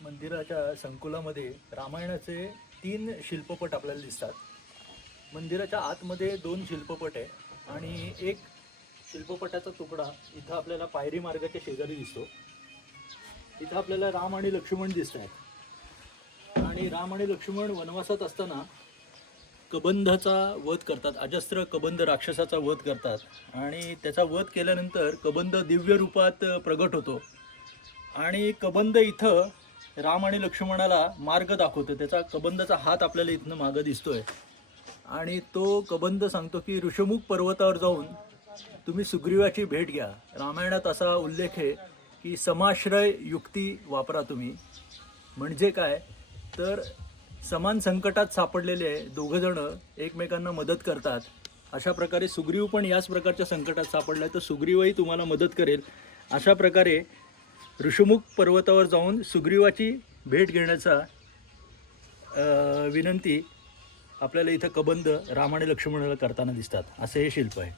मंदिराच्या संकुलामध्ये रामायणाचे 3 शिल्पपट आपल्याला दिसतात. मंदिराच्या आतमध्ये 2 शिल्पपट आहे आणि एक शिल्पपटाचा तुकडा इथं आपल्याला पायरी मार्गाच्या शेजारी दिसतो. इथं आपल्याला राम आणि लक्ष्मण दिसत आहेत आणि राम आणि लक्ष्मण वनवासात असताना कबंधाचा वध करतात. अजस्त्र कबंध राक्षसाचा वध करतात आणि त्याचा वध केल्यानंतर कबंध दिव्य रूपात प्रगट होतो आणि कबंध इथं राम आणि लक्ष्मणाला मार्ग दाखवतो. त्याचा कबंधाचा हात आपल्याला इथनं मागं दिसतोय आणि तो कबंध सांगतो की ऋषमुख पर्वतावर जाऊन तुम्ही सुग्रीवाची भेट घ्या. रामायणात असा उल्लेख आहे की समाश्रय युक्ती वापरा तुम्ही. म्हणजे काय तर समान संकटात सापडलेले दोघंजण एकमेकांना मदत करतात. अशा प्रकारे सुग्रीव पण याच प्रकारच्या संकटात सापडला तर सुग्रीवही तुम्हाला मदत करेल. अशा प्रकारे ऋषमुख पर्वतावर जाऊन सुग्रीवाची भेट घेण्याचा विनंती आपल्याला इथं कबंध राम आणि लक्ष्मणाला करताना दिसतात. असे हे शिल्प आहे.